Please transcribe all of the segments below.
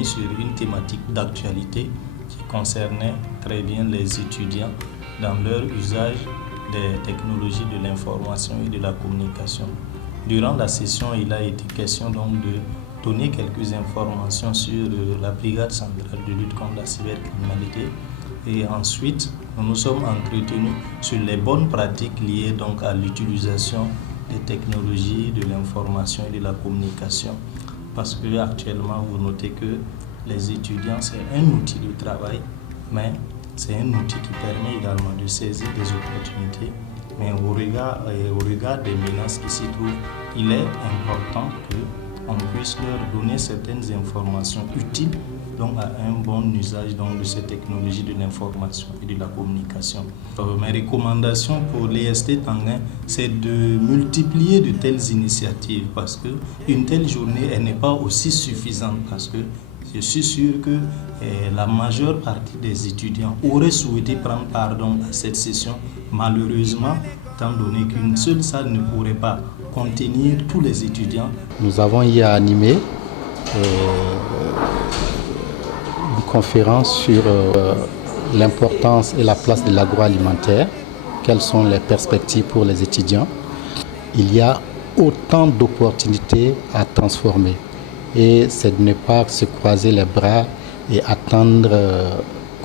intervenu sur une thématique d'actualité qui concernait très bien les étudiants dans leur usage des technologies de l'information et de la communication. Durant la session, il a été question donc de donner quelques informations sur la brigade centrale de lutte contre la cybercriminalité et ensuite nous nous sommes entretenus sur les bonnes pratiques liées donc à l'utilisation des technologies de l'information et de la communication parce que actuellement vous notez que les étudiants c'est un outil de travail mais c'est un outil qui permet également de saisir des opportunités mais au regard des menaces qui s'y trouvent, il est important qu'on puisse leur donner certaines informations utiles donc à un bon usage donc, de ces technologies de l'information et de la communication. Mes recommandations pour l'EST Tanguin, c'est de multiplier de telles initiatives parce qu'une telle journée, elle n'est pas aussi suffisante parce que je suis sûr que la majeure partie des étudiants auraient souhaité prendre part donc, à cette session. Malheureusement, étant donné qu'une seule salle ne pourrait pas contenir tous les étudiants. Nous avons eu à animer une conférence sur l'importance et la place de l'agroalimentaire. Quelles sont les perspectives pour les étudiants? Il y a autant d'opportunités à transformer. Et c'est de ne pas se croiser les bras et attendre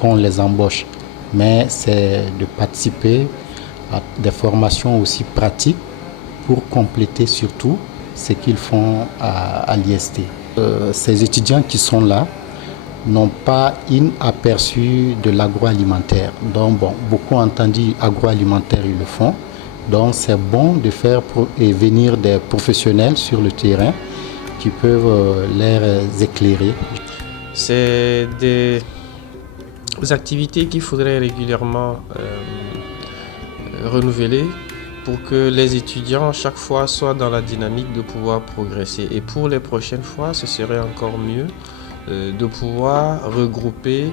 qu'on les embauche. Mais c'est de participer à des formations aussi pratiques pour compléter surtout ce qu'ils font à l'IST. Ces étudiants qui sont là n'ont pas un aperçu de l'agroalimentaire. Donc beaucoup ont entendu agroalimentaire, ils le font. Donc c'est bon de faire et venir des professionnels sur le terrain qui peuvent les éclairer. C'est des activités qu'il faudrait régulièrement renouveler pour que les étudiants chaque fois soient dans la dynamique de pouvoir progresser. Et pour les prochaines fois, ce serait encore mieux de pouvoir regrouper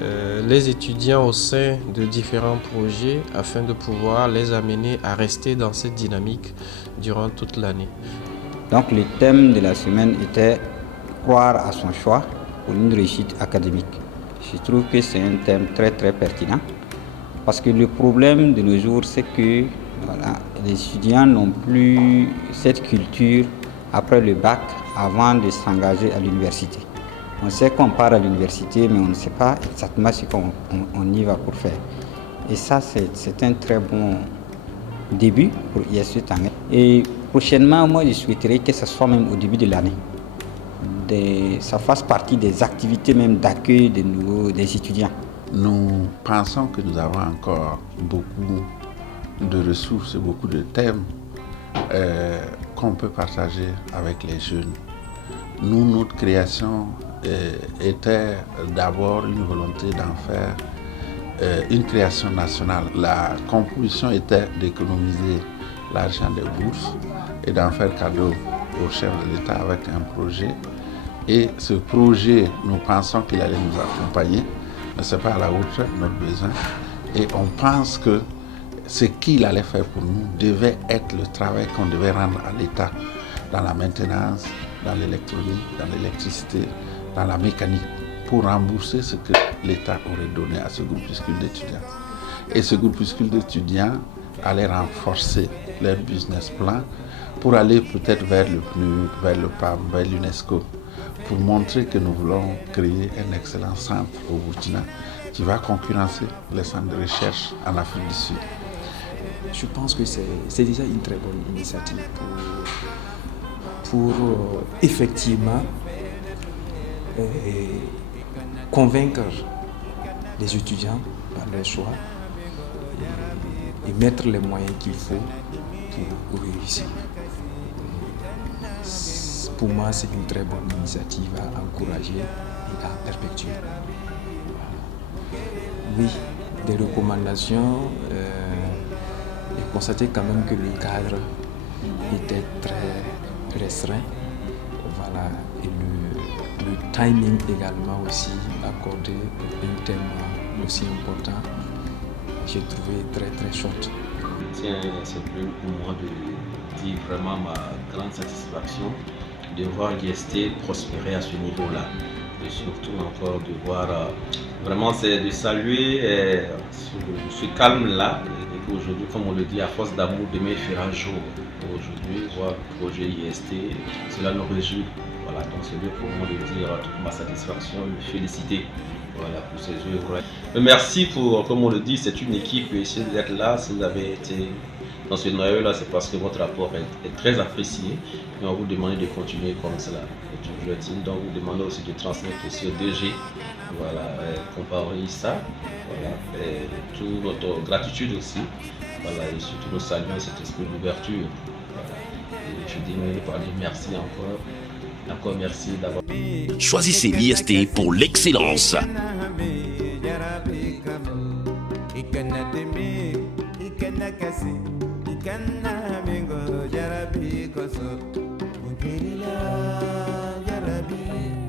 les étudiants au sein de différents projets afin de pouvoir les amener à rester dans cette dynamique durant toute l'année. Donc le thème de la semaine était croire à son choix pour une réussite académique. Je trouve que c'est un thème très pertinent parce que le problème de nos jours c'est que les étudiants n'ont plus cette culture après le bac avant de s'engager à l'université. On sait qu'on part à l'université mais on ne sait pas exactement ce qu'on y va pour faire. Et ça c'est un très bon début pour IST Tanguin. Et prochainement, moi je souhaiterais que ce soit même au début de l'année. Ça fasse partie des activités même d'accueil des étudiants. Nous pensons que nous avons encore beaucoup de ressources et beaucoup de thèmes qu'on peut partager avec les jeunes. Nous, notre création était d'abord une volonté d'en faire une création nationale. La composition était d'économiser l'argent des bourses et d'en faire cadeau au chef de l'État avec un projet. Et ce projet, nous pensons qu'il allait nous accompagner, mais ce n'est pas à la hauteur de notre besoin. Et on pense que ce qu'il allait faire pour nous devait être le travail qu'on devait rendre à l'État dans la maintenance, dans l'électronique, dans l'électricité, dans la mécanique, pour rembourser ce que l'État aurait donné à ce groupuscule d'étudiants. Et ce groupuscule d'étudiants allait renforcer leur business plan pour aller peut-être vers le PNUD, vers le PAM, vers l'UNESCO, pour montrer que nous voulons créer un excellent centre au Burkina qui va concurrencer les centres de recherche en Afrique du Sud. Je pense que c'est déjà une très bonne initiative pour effectivement convaincre les étudiants par leur choix et mettre les moyens qu'il faut pour réussir. Pour moi, c'est une très bonne initiative à encourager et à perpétuer. Oui, des recommandations. J'ai constaté quand même que le cadre était très restreint. Voilà. Et le timing également aussi accordé pour un thème aussi important, j'ai trouvé très short. C'est plus pour moi de dire vraiment ma grande satisfaction de voir l'IST prospérer à ce niveau-là. et surtout encore de voir, vraiment c'est de saluer ce calme-là, et qu'aujourd'hui, comme on le dit, à force d'amour, demain il fera jour. Aujourd'hui, voir le projet IST, cela nous réjouit. Voilà, donc c'est le moment de dire toute ma satisfaction, le féliciter. Voilà, pour ces œuvres. Merci pour, comme on le dit, c'est une équipe, et si vous êtes là, si vous avez été dans ce noyau-là, c'est parce que votre rapport est très apprécié, et on vous demande de continuer comme cela. Et toujours est-il, donc vous demandez aussi de transmettre aussi au DG, voilà, comparer ça, voilà, et toute notre gratitude aussi, voilà, et surtout nous saluons cet esprit d'ouverture. Voilà. Et je dirais par dire merci encore. Encore merci d'avoir. Choisissez l'IST pour l'excellence. Jarabi